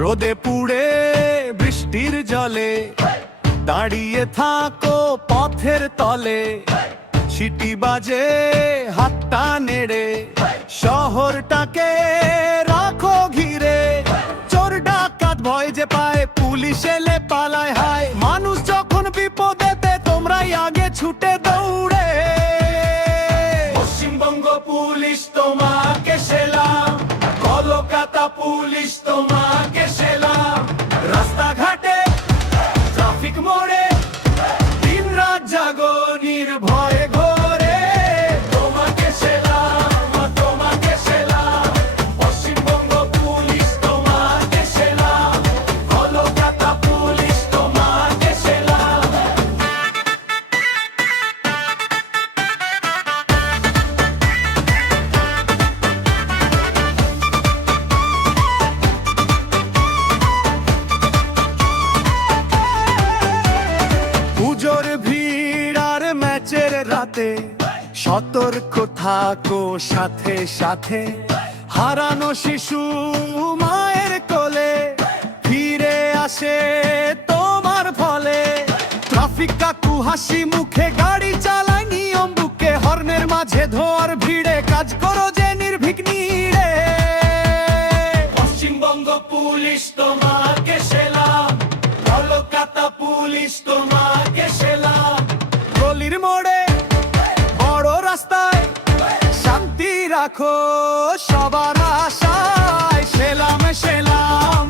রোদে পুড়ে বৃষ্টির জলে দাঁড়িয়ে থাকো পথের তলে, সিটি বাজে হাতটা নেড়ে, শহরটাকে রাখো ঘিরে। চোর ডাকাত ভয় যে পায়, পুলিশ এলে পালায় হায়, মানুষ যখন বিপদেতে তোমরাই আগে ছুটে দৌড়ে। পশ্চিমবঙ্গ পুলিশ তোমাকে সেলাম, কলকাতা পুলিশ তোমাকে সেলাম। রাস্তাঘাটে ট্রাফিক মোড়ে দিন রাত জাগো নির্ভয়ে ঘোরে, তোমাকে সেলাম, তোমাকে সেলাম। পশ্চিমবঙ্গ পুলিশ তোমাকে সেলাম, কলকাতা পুলিশ তোমাকে সেলাম। পুজোর ভিড় আর ম্যাচের রাতে সতর্ক থাকো সাথে সাথে। হারানো শিশু মায়ের কোলে ফিরে আসে তোমার ফলে। ট্রাফিক কাকু হাসি মুখে গাড়ি চালায় নিয়ম বুকে, হর্নের মাঝে ধোয়ার ভিড়ে কাজ করো যে নির্ভীক নিড়ে। পশ্চিমবঙ্গ পুলিশ তোমাকে সেলাম, কলকাতা পুলিশ তোমাকে সেলাম। গলির মোড়ে বড় রাস্তায় শান্তি রাখো সবার আশায়, সেলাম সেলাম